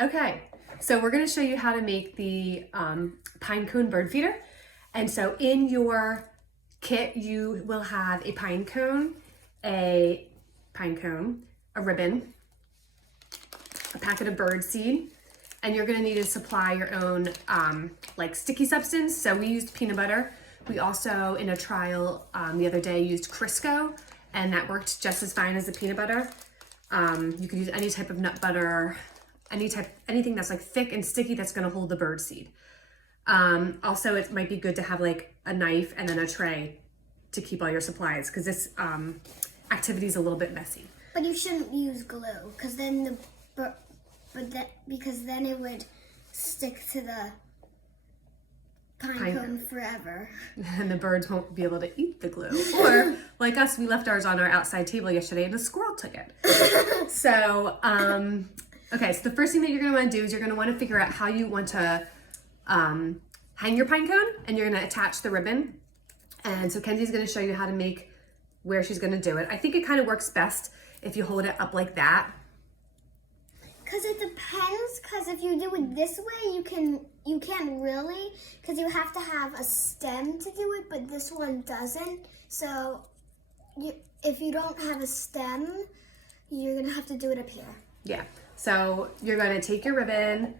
Okay, so we're going to show you how to make the pinecone bird feeder. And so in your kit, you will have a pinecone, a ribbon, a packet of bird seed, and you're going to need to supply your own like sticky substance. So we used peanut butter. We also, in a trial the other day, used Crisco, and that worked just as fine as the peanut butter. You could use any type of nut butter, anything that's like thick and sticky that's going to hold the bird seed. Also, it might be good to have like a knife and then a tray to keep all your supplies, because this activity is a little bit messy. But you shouldn't use glue, because then because then it would stick to the pinecone forever. And the birds won't be able to eat the glue. Or, like us, we left ours on our outside table yesterday and a squirrel took it. So, okay, so the first thing that you're going to want to do is you're going to want to figure out how you want to hang your pinecone, and you're going to attach the ribbon. And so Kenzie's going to show you how to make where she's going to do it. I think it kind of works best if you hold it up like that. Because it depends, because if you do it this way, you can't really, because you have to have a stem to do it, but this one doesn't. So if you don't have a stem, you're going to have to do it up here. Yeah. So you're going to take your ribbon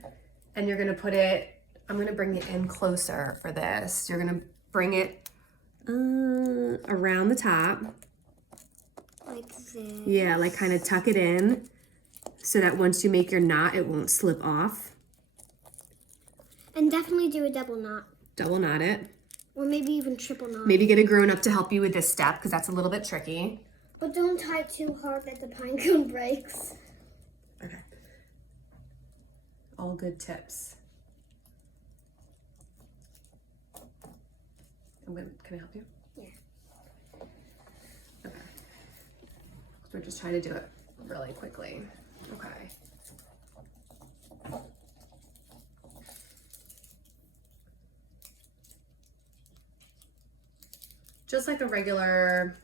and you're going to put it, I'm going to bring it in closer for this. You're going to bring it around the top. Like this. Yeah, like kind of tuck it in so that once you make your knot, it won't slip off. And definitely do a double knot. Double knot it. Or maybe even triple knot. Maybe get a grown-up to help you with this step, because that's a little bit tricky. But don't tie it too hard that the pinecone breaks. Okay. All good tips. Can I help you? Yeah. Okay. So we're just trying to do it really quickly. Okay. Just like a regular,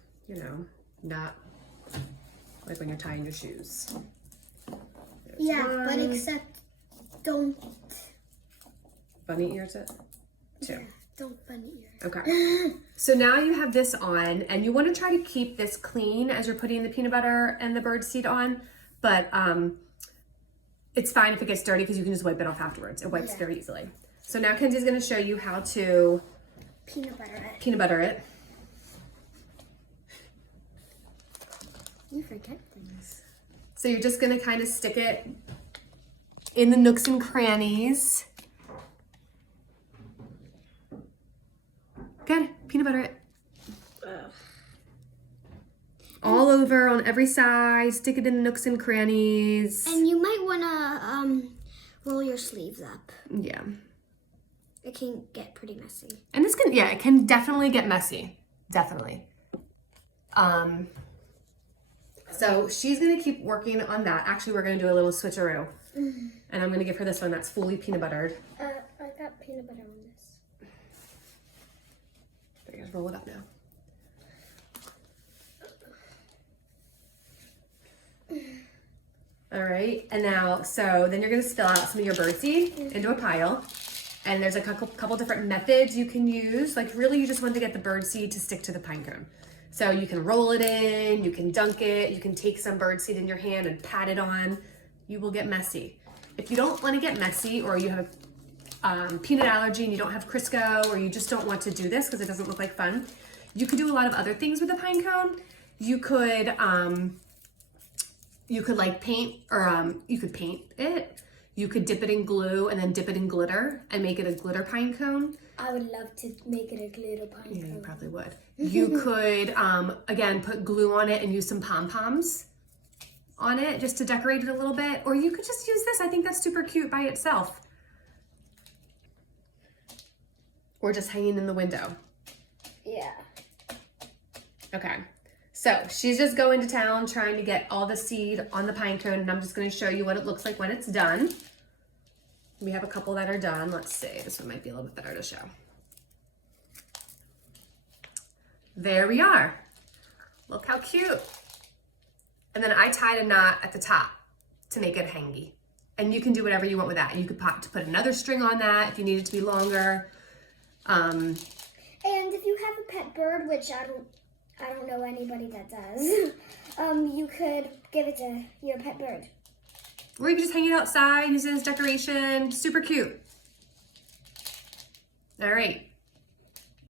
knot, like when you're tying your shoes. There's Yeah, but except don't. Bunny ears it? Two. Yeah, don't bunny ears. Okay. So now you have this on, and you want to try to keep this clean as you're putting the peanut butter and the bird seed on, but it's fine if it gets dirty, because you can just wipe it off afterwards. It wipes very easily. So now Kenzie's going to show you how to Peanut butter it. peanut butter it. You forget things. So you're just going to kind of stick it in the nooks and crannies. Good. Peanut butter it. Ugh. All over, on every side. Stick it in the nooks and crannies. And you might want to roll your sleeves up. Yeah. It can get pretty messy. And this can, it can definitely get messy. Definitely. So she's going to keep working on that. Actually, we're going to do a little switcheroo. And I'm going to give her this one that's fully peanut buttered. I got peanut butter on this. There, just roll it up now. All right, and now, so then you're going to spill out some of your bird seed into a pile. And there's a couple different methods you can use. Like, really, you just want to get the bird seed to stick to the pinecone. So you can roll it in, you can dunk it, you can take some bird seed in your hand and pat it on. You will get messy. If you don't want to get messy, or you have a peanut allergy and you don't have Crisco, or you just don't want to do this because it doesn't look like fun, you could do a lot of other things with the pinecone. You could like paint, or you could paint it. You could dip it in glue and then dip it in glitter and make it a glitter pinecone. I would love to make it a glitter pinecone. Yeah, you probably would. You could, again, put glue on it and use some pom-poms on it just to decorate it a little bit. Or you could just use this. I think that's super cute by itself. Or just hanging in the window. Yeah. Okay. So she's just going to town trying to get all the seed on the pinecone, and I'm just going to show you what it looks like when it's done. We have a couple that are done. Let's see. This one might be a little bit better to show. There we are. Look how cute. And then I tied a knot at the top to make it hangy. And you can do whatever you want with that. You could put another string on that if you need it to be longer. And if you have a pet bird, which I don't know anybody that does, you could give it to your pet bird. Or you can just hang it outside, use it as decoration. Super cute. All right.